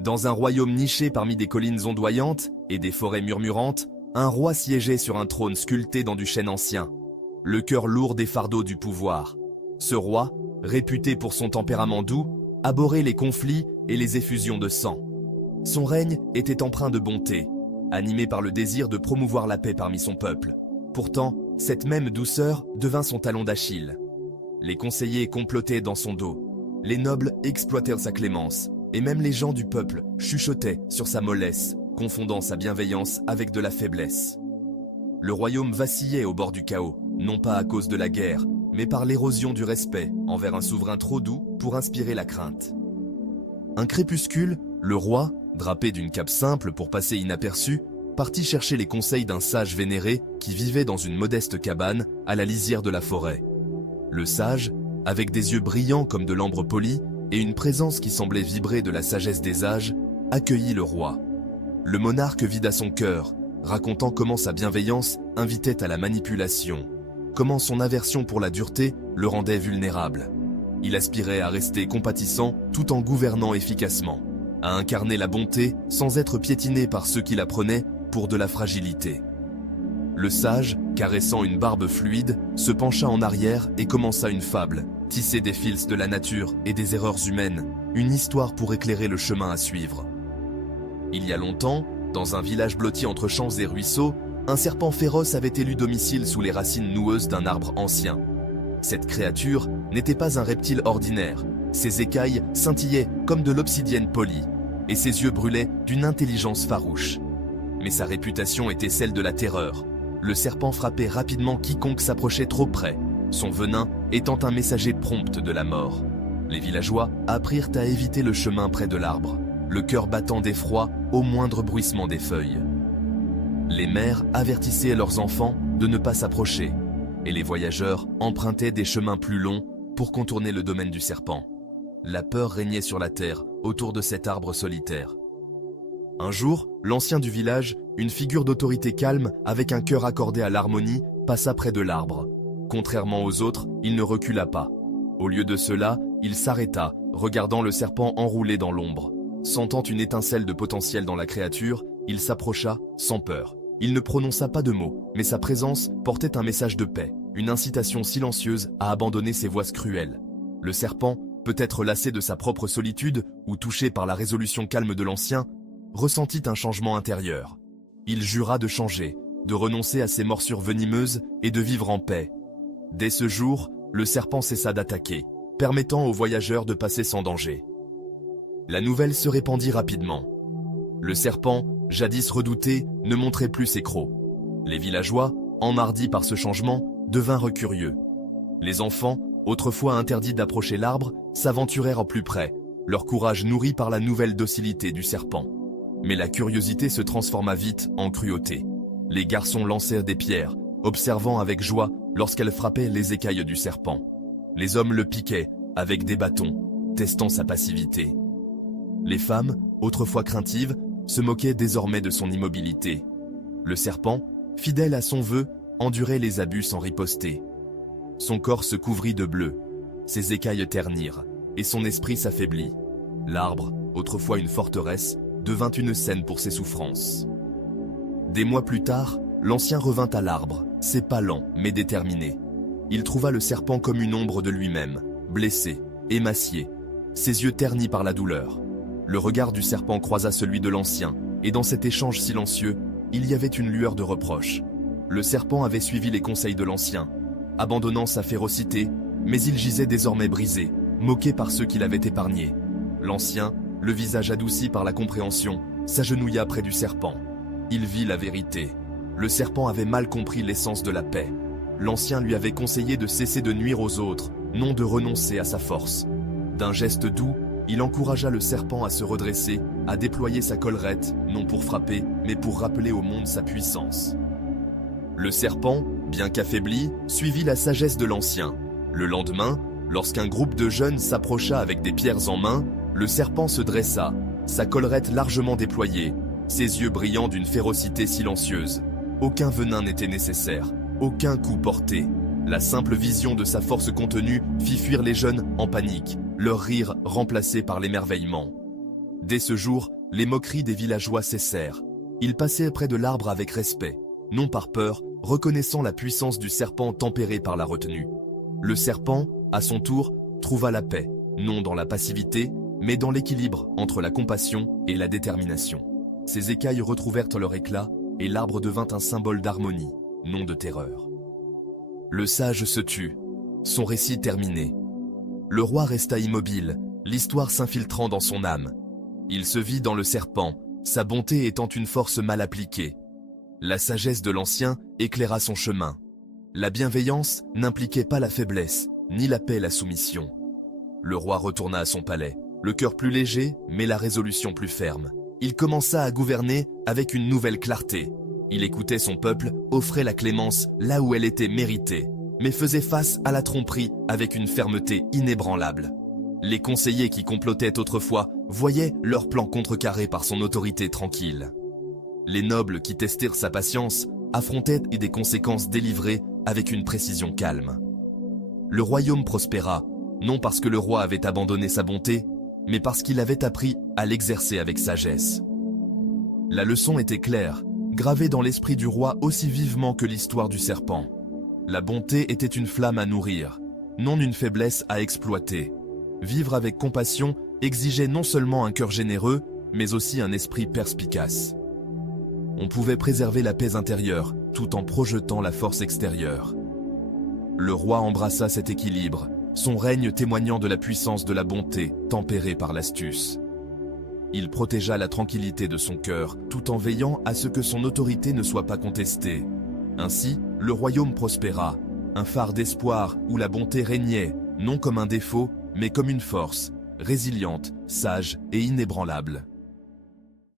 Dans un royaume niché parmi des collines ondoyantes et des forêts murmurantes, un roi siégeait sur un trône sculpté dans du chêne ancien, le cœur lourd des fardeaux du pouvoir. Ce roi, réputé pour son tempérament doux, abhorrait les conflits et les effusions de sang. Son règne était empreint de bonté, animé par le désir de promouvoir la paix parmi son peuple. Pourtant, cette même douceur devint son talon d'Achille. Les conseillers complotaient dans son dos, les nobles exploitèrent sa clémence, et même les gens du peuple chuchotaient sur sa mollesse, confondant sa bienveillance avec de la faiblesse. Le royaume vacillait au bord du chaos, non pas à cause de la guerre, mais par l'érosion du respect envers un souverain trop doux pour inspirer la crainte. Un crépuscule, le roi, drapé d'une cape simple pour passer inaperçu, partit chercher les conseils d'un sage vénéré qui vivait dans une modeste cabane à la lisière de la forêt. Le sage, avec des yeux brillants comme de l'ambre poli et une présence qui semblait vibrer de la sagesse des âges, accueillit le roi. Le monarque vida son cœur, racontant comment sa bienveillance invitait à la manipulation, comment son aversion pour la dureté le rendait vulnérable. Il aspirait à rester compatissant tout en gouvernant efficacement, à incarner la bonté sans être piétiné par ceux qui la prenaient pour de la fragilité. Le sage, caressant une barbe fluide, se pencha en arrière et commença une fable, tissée des fils de la nature et des erreurs humaines, une histoire pour éclairer le chemin à suivre. Il y a longtemps, dans un village blotti entre champs et ruisseaux, un serpent féroce avait élu domicile sous les racines noueuses d'un arbre ancien. Cette créature n'était pas un reptile ordinaire, ses écailles scintillaient comme de l'obsidienne polie, et ses yeux brûlaient d'une intelligence farouche. Mais sa réputation était celle de la terreur. Le serpent frappait rapidement quiconque s'approchait trop près, son venin étant un messager prompt de la mort. Les villageois apprirent à éviter le chemin près de l'arbre, le cœur battant d'effroi au moindre bruissement des feuilles. Les mères avertissaient leurs enfants de ne pas s'approcher, et les voyageurs empruntaient des chemins plus longs pour contourner le domaine du serpent. La peur régnait sur la terre autour de cet arbre solitaire. Un jour, l'ancien du village, une figure d'autorité calme avec un cœur accordé à l'harmonie, passa près de l'arbre. Contrairement aux autres, il ne recula pas. Au lieu de cela, il s'arrêta, regardant le serpent enroulé dans l'ombre. Sentant une étincelle de potentiel dans la créature, il s'approcha sans peur. Il ne prononça pas de mots, mais sa présence portait un message de paix, une incitation silencieuse à abandonner ses voies cruelles. Le serpent, peut-être lassé de sa propre solitude ou touché par la résolution calme de l'ancien, ressentit un changement intérieur. Il jura de changer, de renoncer à ses morsures venimeuses et de vivre en paix. Dès ce jour, le serpent cessa d'attaquer, permettant aux voyageurs de passer sans danger. La nouvelle se répandit rapidement. Le serpent, jadis redouté, ne montrait plus ses crocs. Les villageois, enhardis par ce changement, devinrent curieux. Les enfants, autrefois interdits d'approcher l'arbre, s'aventurèrent en plus près, leur courage nourri par la nouvelle docilité du serpent. Mais la curiosité se transforma vite en cruauté. Les garçons lancèrent des pierres, observant avec joie lorsqu'elles frappaient les écailles du serpent. Les hommes le piquaient avec des bâtons, testant sa passivité. Les femmes, autrefois craintives, se moquaient désormais de son immobilité. Le serpent, fidèle à son vœu, endurait les abus sans riposter. Son corps se couvrit de bleu, ses écailles ternirent, et son esprit s'affaiblit. L'arbre, autrefois une forteresse, devint une scène pour ses souffrances. Des mois plus tard, l'ancien revint à l'arbre, ses pas lents mais déterminés. Il trouva le serpent comme une ombre de lui-même, blessé, émacié, ses yeux ternis par la douleur. Le regard du serpent croisa celui de l'ancien, et dans cet échange silencieux, il y avait une lueur de reproche. Le serpent avait suivi les conseils de l'ancien, abandonnant sa férocité, mais il gisait désormais brisé, moqué par ceux qui l'avaient épargné. L'ancien, le visage adouci par la compréhension, s'agenouilla près du serpent. Il vit la vérité. Le serpent avait mal compris l'essence de la paix. L'ancien lui avait conseillé de cesser de nuire aux autres, non de renoncer à sa force. D'un geste doux, il encouragea le serpent à se redresser, à déployer sa collerette, non pour frapper, mais pour rappeler au monde sa puissance. Le serpent, bien qu'affaibli, suivit la sagesse de l'ancien. Le lendemain, lorsqu'un groupe de jeunes s'approcha avec des pierres en main, le serpent se dressa, sa collerette largement déployée, ses yeux brillant d'une férocité silencieuse. Aucun venin n'était nécessaire, aucun coup porté. La simple vision de sa force contenue fit fuir les jeunes en panique, leur rire remplacé par l'émerveillement. Dès ce jour, les moqueries des villageois cessèrent. Ils passaient près de l'arbre avec respect, non par peur, reconnaissant la puissance du serpent tempéré par la retenue. Le serpent, à son tour, trouva la paix, non dans la passivité, mais dans l'équilibre entre la compassion et la détermination. Ses écailles retrouvèrent leur éclat, et l'arbre devint un symbole d'harmonie, non de terreur. Le sage se tut, son récit terminé. Le roi resta immobile, l'histoire s'infiltrant dans son âme. Il se vit dans le serpent, sa bonté étant une force mal appliquée. La sagesse de l'ancien éclaira son chemin. La bienveillance n'impliquait pas la faiblesse, ni la paix la soumission. Le roi retourna à son palais, le cœur plus léger, mais la résolution plus ferme. Il commença à gouverner avec une nouvelle clarté. Il écoutait son peuple, offrait la clémence là où elle était méritée, mais faisait face à la tromperie avec une fermeté inébranlable. Les conseillers qui complotaient autrefois voyaient leur plan contrecarré par son autorité tranquille. Les nobles qui testèrent sa patience affrontaient des conséquences délivrées avec une précision calme. Le royaume prospéra, non parce que le roi avait abandonné sa bonté, mais parce qu'il avait appris à l'exercer avec sagesse. La leçon était claire, gravée dans l'esprit du roi aussi vivement que l'histoire du serpent. La bonté était une flamme à nourrir, non une faiblesse à exploiter. Vivre avec compassion exigeait non seulement un cœur généreux, mais aussi un esprit perspicace. On pouvait préserver la paix intérieure, tout en projetant la force extérieure. Le roi embrassa cet équilibre, son règne témoignant de la puissance de la bonté, tempérée par l'astuce. Il protégea la tranquillité de son cœur, tout en veillant à ce que son autorité ne soit pas contestée. Ainsi, le royaume prospéra, un phare d'espoir où la bonté régnait, non comme un défaut, mais comme une force, résiliente, sage et inébranlable.